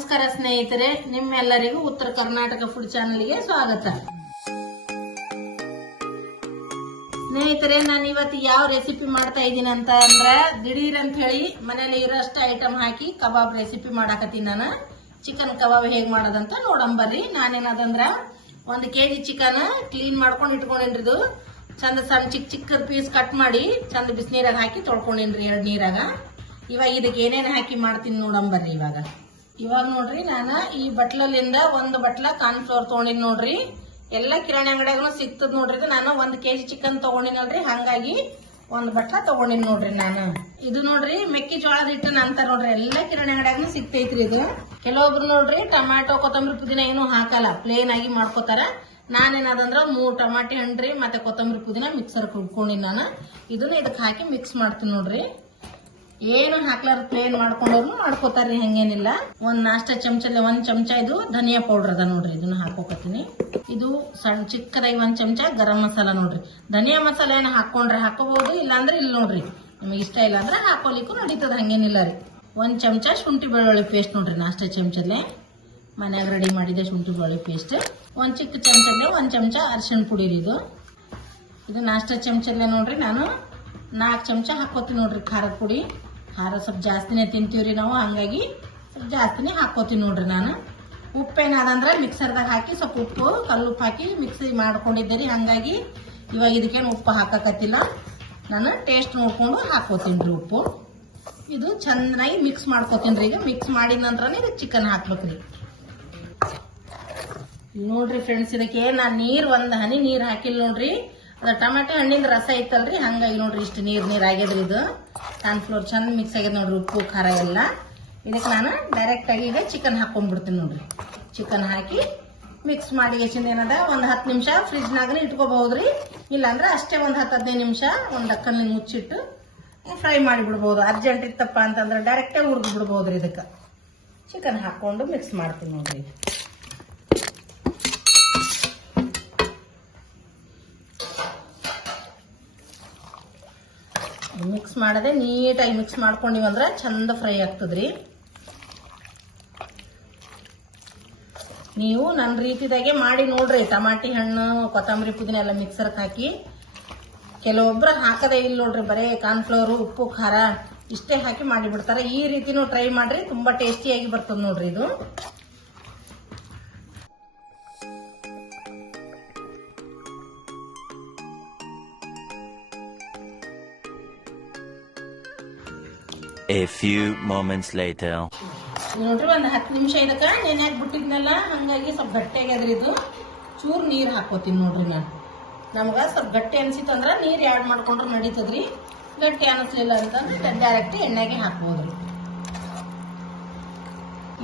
ನಮಸ್ಕಾರ ಸ್ನೇಹಿತರೆ, ನಿಮ್ಮೆಲ್ಲರಿಗೂ ಉತ್ತರ ಕರ್ನಾಟಕ ಫುಡ್ ಚಾನೆಲ್ಗೆ ಸ್ವಾಗತ. ಸ್ನೇಹಿತರೆ, ನಾನು ಇವತ್ತು ಯಾವ ರೆಸಿಪಿ ಮಾಡ್ತಾ ಇದ್ದೀನಿ ಅಂತ ಅಂದ್ರೆ, ದಿಢೀರ್ ಅಂತ ಹೇಳಿ ಮನೇಲಿ ಇರೋಷ್ಟು ಐಟಮ್ ಹಾಕಿ ಕಬಾಬ್ ರೆಸಿಪಿ ಮಾಡಾಕತ್ತೀನಿ. ನಾನು ಚಿಕನ್ ಕಬಾಬ್ ಹೇಗ್ ಮಾಡೋದಂತ ನೋಡಂಬರ್ರಿ. ನಾನೇನದಂದ್ರ 1 kg ಚಿಕನ್ ಕ್ಲೀನ್ ಮಾಡ್ಕೊಂಡು ಇಟ್ಕೊಂಡಿನ್ರಿ. ಚಂದ ಸಣ್ಣ ಚಿಕ್ಕ ಪೀಸ್ ಕಟ್ ಮಾಡಿ ಚಂದ ಬಿಸಿನೀರಾಗ ಹಾಕಿ ತೊಳ್ಕೊಂಡಿನ್ರಿ 2 ನೀರಾಗ. ಇವಾಗ ಇದಕ್ಕೆ ಏನೇನು ಹಾಕಿ ಮಾಡ್ತೀನಿ ನೋಡಂಬರ್ರಿ. ಇವಾಗ ನೋಡ್ರಿ, ನಾನು ಈ ಬಟ್ಲಲ್ಲಿಂದ 1 ಬಟ್ಲ ಕಾರ್ನ್ ಫ್ಲೋರ್ ತಗೊಂಡಿನಿ ನೋಡ್ರಿ. ಎಲ್ಲ ಕಿರಾಣಿ ಅಂಗಡಿಯಾಗೂ ಸಿಗ್ತದ ನೋಡ್ರಿ. ನಾನು 1 kg ಚಿಕನ್ ತಗೊಂಡಿನಲ್ರಿ, ಹಂಗಾಗಿ 1 ಬಟ್ಲ ತಗೊಂಡಿನಿ ನೋಡ್ರಿ. ನಾನು ಇದು ನೋಡ್ರಿ ಮೆಕ್ಕೆಜೋಳದ ಹಿಟ್ಟು ಅಂತಾರ ನೋಡ್ರಿ, ಎಲ್ಲ ಕಿರಾಣಿ ಅಂಗಡಿಯಾಗೂ ಸಿಗ್ತೈತ್ರಿ ಇದು. ಕೆಲವೊಬ್ರು ನೋಡ್ರಿ ಟೊಮ್ಯಾಟೊ ಕೊತ್ತಂಬರಿ ಪುದೀನ ಏನು ಹಾಕಲ್ಲ, ಪ್ಲೇನ್ ಆಗಿ ಮಾಡ್ಕೋತಾರ. ನಾನೇನದಂದ್ರ 3 ಟಮಾಟಿ ಹಣ್ಣ್ರಿ ಮತ್ತೆ ಕೊತ್ತಂಬರಿ ಪುದೀನ ಮಿಕ್ಸರ್ ಕುಡ್ಕೊಂಡಿನಿ. ನಾನು ಇದನ್ನ ಇದಕ್ಕೆ ಹಾಕಿ ಮಿಕ್ಸ್ ಮಾಡ್ತೀನಿ ನೋಡ್ರಿ. ಏನು ಹಾಕ್ಲಾರ ಪ್ಲೇನ್ ಮಾಡ್ಕೊಂಡವ್ರು ಮಾಡ್ಕೋತಾರ್ರಿ, ಹಂಗೇನಿಲ್ಲ. 1 ನಾಷ್ಟಾ ಚಮಚಲ್ಲಿ 1 ಚಮಚ ಇದು ಧನಿಯಾ ಪೌಡರ್ ಅದ ನೋಡ್ರಿ, ಇದನ್ನ ಹಾಕೋಕತ್ತೀನಿ. ಇದು ಸಣ್ಣ ಚಿಕ್ಕದಾಗಿ 1 ಚಮಚ ಗರಂ ಮಸಾಲ ನೋಡ್ರಿ. ಧನಿಯಾ ಮಸಾಲ ಏನ ಹಾಕೊಂಡ್ರೆ ಹಾಕೋಬಹುದು, ಇಲ್ಲಾಂದ್ರೆ ಇಲ್ಲಿ ನೋಡ್ರಿ ನಿಮಗೆ ಇಷ್ಟ ಇಲ್ಲ ಅಂದ್ರೆ ಹಾಕೋಲಿಕ್ಕೂ ನಡೀತದ, ಹಂಗೇನಿಲ್ಲ ರೀ. 1 ಚಮಚ ಶುಂಠಿ ಬೆಳ್ಳುಳ್ಳಿ ಪೇಸ್ಟ್ ನೋಡ್ರಿ, ನಾಷ್ಟಾ ಚಮಚಲ್ಲೇ ಮನ್ಯಾಗ ರೆಡಿ ಮಾಡಿದೆ ಶುಂಠಿ ಬೆಳ್ಳುಳ್ಳಿ ಪೇಸ್ಟ್. 1 ಚಿಕ್ಕ ಚಮಚಲ್ಲೇ 1 ಚಮಚ ಅರಿಶಿಣ ಪುಡಿ ರೀ. ಇದು ನಾಷ್ಟಾ ಚಮಚಲ್ಲೇ ನೋಡ್ರಿ ನಾನು 4 ಚಮಚ ಹಾಕೋತೀನಿ ನೋಡ್ರಿ ಖಾರದ ಪುಡಿ. ಖಾರ ಸ್ವಲ್ಪ ಜಾಸ್ತಿನೇ ತಿಂತೀವ್ರಿ ನಾವು, ಹಂಗಾಗಿ ಸ್ವಲ್ಪ ಜಾಸ್ತಿನೇ ಹಾಕೋತೀನಿ ನೋಡ್ರಿ. ನಾನು ಉಪ್ಪೇನಾದಂದ್ರೆ ಮಿಕ್ಸರ್ದಾಗ ಹಾಕಿ ಸ್ವಲ್ಪ ಉಪ್ಪು ಕಲ್ಲುಪ್ಪು ಹಾಕಿ ಮಿಕ್ಸಿ ಮಾಡ್ಕೊಂಡಿದ್ದೆ, ಹಂಗಾಗಿ ಇವಾಗ ಇದಕ್ಕೇನು ಉಪ್ಪು ಹಾಕಕತ್ತಿಲ್ಲ. ನಾನು ಟೇಸ್ಟ್ ನೋಡ್ಕೊಂಡು ಹಾಕೋತೀನಿ ರೀ ಉಪ್ಪು. ಇದು ಚೆನ್ನಾಗಿ ಮಿಕ್ಸ್ ಮಾಡ್ಕೋತೀನಿ ರೀ. ಈಗ ಮಿಕ್ಸ್ ಮಾಡಿದ ನಂತರನೇ ಇದಕ್ಕೆ ಚಿಕನ್ ಹಾಕ್ಬೇಕ್ರಿ. ನೋಡ್ರಿ ಫ್ರೆಂಡ್ಸ್, ಇದಕ್ಕೆ ನಾನು ನೀರು 1 ಹನಿ ನೀರು ಹಾಕಿಲ್ಲ ನೋಡ್ರಿ. ಅದ ಟೊಮೆಟೊ ಹಣ್ಣಿಂದ ರಸ ಐತಲ್ರಿ, ಹಂಗಾಗಿ ನೋಡ್ರಿ ಇಷ್ಟು ನೀರ್ ಆಗ್ಯದ್ರಿ. ಇದು ಕಾರ್ನ್ ಫ್ಲೋರ್ ಚಂದ ಮಿಕ್ಸ್ ಆಗ್ಯದ ನೋಡ್ರಿ, ಉಪ್ಪು ಖಾರ ಎಲ್ಲ. ಇದಕ್ಕೆ ನಾನು ಡೈರೆಕ್ಟ್ ಆಗಿ ಈಗ ಚಿಕನ್ ಹಾಕೊಂಡ್ಬಿಡ್ತೀನಿ ನೋಡ್ರಿ. ಚಿಕನ್ ಹಾಕಿ ಮಿಕ್ಸ್ ಮಾಡಿ ಏನದ 1 10 ನಿಮಿಷ ಫ್ರಿಜ್ನಾಗನೇ ಇಟ್ಕೋಬಹುದ್ರಿ. ಇಲ್ಲಾಂದ್ರೆ ಅಷ್ಟೇ 1 10-15 ನಿಮಿಷ ಒಂದು ಡಕ್ಕಲ್ಲಿ ಮುಚ್ಚಿಟ್ಟು ಫ್ರೈ ಮಾಡಿ ಬಿಡ್ಬೋದು. ಅರ್ಜೆಂಟ್ ಇತ್ತಪ್ಪ ಅಂತಂದ್ರೆ ಡೈರೆಕ್ಟೇ ಹುರಿದು ಬಿಡ್ಬೋದ್ರಿ. ಇದಕ್ಕೆ ಚಿಕನ್ ಹಾಕೊಂಡು ಮಿಕ್ಸ್ ಮಾಡ್ತೀನಿ ನೋಡ್ರಿ. ಮಿಕ್ಸ್ ಮಾಡದೆ ನೀಟಾಗಿ ಮಿಕ್ಸ್ ಮಾಡ್ಕೊಂಡಿವಂದ್ರೆ ಚಂದ ಫ್ರೈ ಆಗ್ತದ್ರಿ. ನೀವು ನನ್ನ ರೀತಿದಾಗೆ ಮಾಡಿ ನೋಡ್ರಿ. ಟಮಾಟಿ ಹಣ್ಣು ಕೊತ್ತಂಬರಿ ಪುದೀನ ಎಲ್ಲ ಮಿಕ್ಸರ್ಗೆ ಹಾಕಿ, ಕೆಲವೊಬ್ರು ಹಾಕದೇ ಇಲ್ಲ ನೋಡ್ರಿ, ಬರೇ ಕಾರ್ನ್ ಫ್ಲೋರು ಉಪ್ಪು ಖಾರ ಇಷ್ಟೇ ಹಾಕಿ ಮಾಡಿಬಿಡ್ತಾರೆ. ಈ ರೀತಿನೂ ಟ್ರೈ ಮಾಡ್ರಿ, ತುಂಬಾ ಟೇಸ್ಟಿಯಾಗಿ ಬರ್ತದೆ ನೋಡ್ರಿ ಇದು. A few moments later. ನೋಡ್ರಿ 1 10 ನಿಮಿಷ ಇದಕ್ಕೆ ನೆನ್ಯಾಗ ಬಿಟ್ಟಿದ್ನಲ್ಲ, ಹಂಗಾಗಿ ಸ್ವಲ್ಪ ಗಟ್ಟಿ ಆಗ್ಯದ್ರಿ. ಇದು ಚೂರು ನೀರು ಹಾಕೋತೀನಿ ನೋಡ್ರಿ. ನಮ್ಗೆ ಸ್ವಲ್ಪ ಗಟ್ಟಿ ಅನ್ಸಿತ್ತು ಅಂದ್ರೆ ನೀರು ಆ್ಯಡ್ ಮಾಡ್ಕೊಂಡ್ರೆ ನಡೀತದ್ರಿ. ಗಟ್ಟಿ ಅನಿಸ್ಲಿಲ್ಲ ಅಂತಂದ್ರೆ ಡೈರೆಕ್ಟ್ ಎಣ್ಣೆಗೆ ಹಾಕ್ಬೋದ್ರಿ.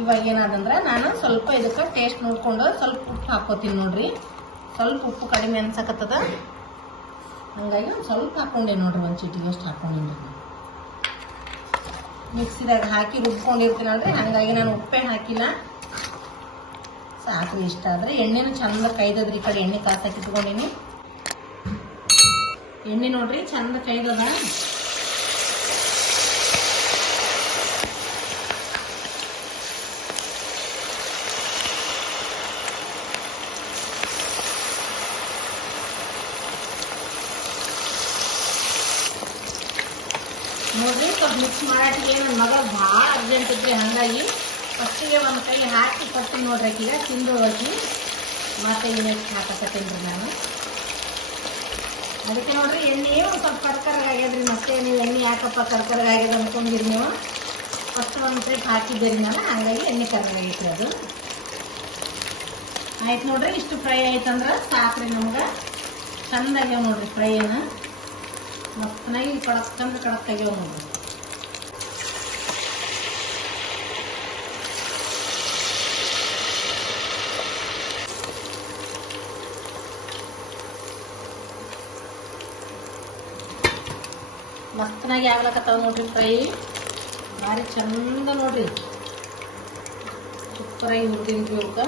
ಇವಾಗ ಏನಾದಂದ್ರೆ ನಾನು ಸ್ವಲ್ಪ ಇದಕ್ಕೆ ಟೇಸ್ಟ್ ನೋಡ್ಕೊಂಡು ಸ್ವಲ್ಪ ಉಪ್ಪು ಹಾಕೋತೀನಿ ನೋಡ್ರಿ. ಸ್ವಲ್ಪ ಉಪ್ಪು ಕಡಿಮೆ ಅನ್ಸಕತ್ತದ, ಹಂಗಾಗಿ ಒಂದು ಸ್ವಲ್ಪ ಹಾಕೊಂಡೆ ನೋಡ್ರಿ. 1 ಚಿಟಿಗೆ ಅಷ್ಟು ಹಾಕೊಂಡಿನಿ. ಮಿಕ್ಸಿದಾಗ ಹಾಕಿ ರುಬ್ಕೊಂಡಿರ್ತೀನಲ್ರಿ, ಹಂಗಾಗಿ ನಾನು ಉಪ್ಪೇ ಹಾಕಿಲ್ಲ. ಸಾಕ್ರಿ ಇಷ್ಟ ಆದ್ರೆ. ಎಣ್ಣೆನೂ ಚಂದ ಕೈದದ್ರಿ. ಈ ಕಡೆ ಎಣ್ಣೆ ಕಾಸಕ್ಕೆ ಇಟ್ಕೊಂಡಿನಿ. ಎಣ್ಣೆ ನೋಡ್ರಿ ಚಂದ ಕೈದದ. ನೋಡ್ರಿ ಸ್ವಲ್ಪ ಮಿಕ್ಸ್ ಮಾಡಾಟಿಗೆ ನನ್ನ ಮಗ ಭಾಳ ಅರ್ಜೆಂಟ್ ಇದ್ರಿ, ಹಂಗಾಗಿ ಫಸ್ಟಿಗೆ 1 ಕೈ ಹಾಕಿ ಕೊಡ್ತೀನಿ ನೋಡ್ರಿ. ಈಗ ತಿಂದು ಹೋಗಿ ಮತ್ತೆ ನೆಕ್ಸ್ಟ್ ಹಾಕಕತ್ತೀನಿ ನಾನು. ಅದಕ್ಕೆ ನೋಡ್ರಿ ಎಣ್ಣೆ ಒಂದು ಸ್ವಲ್ಪ ಕರ್ಕರ್ಗಾಗ್ಯದ್ರಿ. ಮತ್ತೆ ನೀವು ಎಣ್ಣೆ ಯಾಕಪ್ಪ ಕರ್ಕರ್ಗಾಗ್ಯದ ಅಂದ್ಕೊಂಡಿರಿ ನೀವು. ಫಸ್ಟ್ 1 ಪ್ಲೇಟ್ ಹಾಕಿದ್ದೀರಿ ನಾನು, ಹಂಗಾಗಿ ಎಣ್ಣೆ ಕರ್ಕರಾಗೈತ್ರಿ. ಅದು ಆಯ್ತು ನೋಡ್ರಿ. ಇಷ್ಟು ಫ್ರೈ ಆಯ್ತಂದ್ರೆ ಸಾಕ್ರಿ ನಮ್ಗೆ. ಚಂದಾಗ್ಯಾವ ನೋಡ್ರಿ ಫ್ರೈ. ಏನು ಮತ್ತನಾಗಿ ಕಡಕ್ಕಂದ್ರೆ ಕಡಕ್ಕಾಗ್ಯಾವ ನೋಡ್ರಿ. ಮಸ್ತನಾಗಿ ಆಗ್ಲಕತ್ತಾವ ನೋಡ್ರಿ ಫ್ರೈ. ಭಾರಿ ಚಂದ ನೋಡ್ರಿ, ಸೂಪರಾಗಿ ಹುರಿದೀನಿ ಇವಕ್ಕೆ.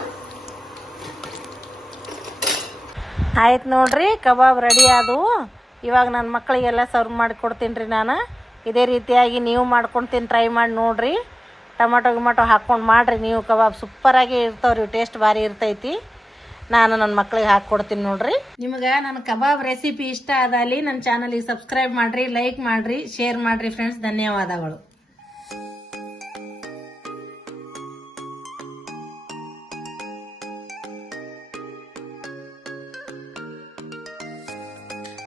ಆಯ್ತು ನೋಡ್ರಿ, ಕಬಾಬ್ ರೆಡಿ ಆದವು. ಇವಾಗ ನನ್ನ ಮಕ್ಕಳಿಗೆಲ್ಲ ಸರ್ವ್ ಮಾಡಿ ಕೊಡ್ತೀನಿ ರೀ ನಾನು. ಇದೇ ರೀತಿಯಾಗಿ ನೀವು ಮಾಡ್ಕೊಂಡು ಟ್ರೈ ಮಾಡಿ ನೋಡ್ರಿ. ಟೊಮೆಟೊ ಹಾಕ್ಕೊಂಡು ಮಾಡಿರಿ ನೀವು ಕಬಾಬ್ ಸೂಪರಾಗಿ ಇರ್ತಾವ್ರಿ, ಟೇಸ್ಟ್ ಭಾರಿ ಇರ್ತೈತಿ. ನಾನು ನನ್ನ ಮಕ್ಳಿಗೆ ಹಾಕ್ಕೊಡ್ತೀನಿ ನೋಡ್ರಿ. ನಿಮ್ಗೆ ನನ್ನ ಕಬಾಬ್ ರೆಸಿಪಿ ಇಷ್ಟ ಆದಲ್ಲಿ ನನ್ನ ಚಾನಲ್ಗೆ ಸಬ್ಸ್ಕ್ರೈಬ್ ಮಾಡಿರಿ, ಲೈಕ್ ಮಾಡಿರಿ, ಶೇರ್ ಮಾಡಿರಿ ಫ್ರೆಂಡ್ಸ್. ಧನ್ಯವಾದಗಳು.